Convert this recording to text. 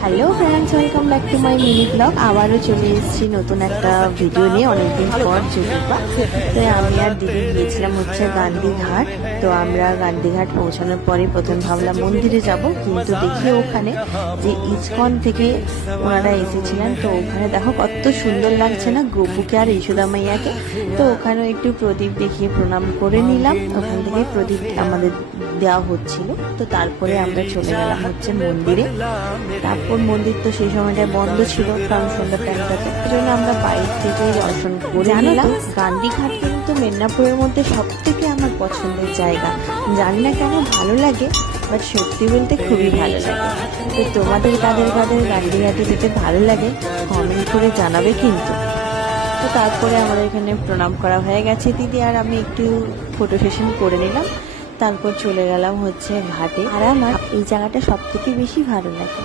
Hello friends, welcome back to my mini blog. আবারও চলে এসেছি নতুন একটা ভিডিও নিয়ে, অনেকদিন পর যদিবা। তো আমি আর দিদি গিয়েছিলাম হচ্ছে গান্ধীঘাট। তো আমরা গান্ধীঘাট পৌঁছানোর পরে প্রথম ভাবলাম মন্দিরে যাব, কিন্তু দেখি ওখানে যে ইসকন থেকে ওনারা এসেছিলেন, তো ওখানে দেখো কত সুন্দর লাগছে না গোপুকে আর যশোদা মাইয়াকে। তো ওখানেও একটু প্রদীপ দেখিয়ে প্রণাম করে নিলাম। ওখান থেকে প্রদীপ আমাদের দেওয়া হচ্ছিল। তো তারপরে আমরা চলে গেলাম হচ্ছে মন্দিরে। তারপর মন্দির তো সেই সময়টা বন্ধ ছিল, কারণ সন্ধ্যা টাইমটাতে, এই জন্য আমরা বাইরে থেকে দর্শন করে নিলাম। গান্ধীঘাট কিন্তু মেদিনীপুরের মধ্যে সব থেকে আমার পছন্দের জায়গা। জানি না কেন ভালো লাগে, বাট সত্যি বলতে খুবই ভালো লাগে। তো তোমাদের কাদের গান্ধীঘাটে যেতে ভালো লাগে কমেন্ট করে জানাবে কিন্তু। তো তারপরে আমাদের এখানে প্রণাম করা হয়ে গেছে, দিদি আর আমি একটু ফটো সেশন করে নিলাম। তারপর চলে গেলাম হচ্ছে ঘাটে। আর আমার এই জায়গাটা সব থেকে বেশি ভালো লাগে।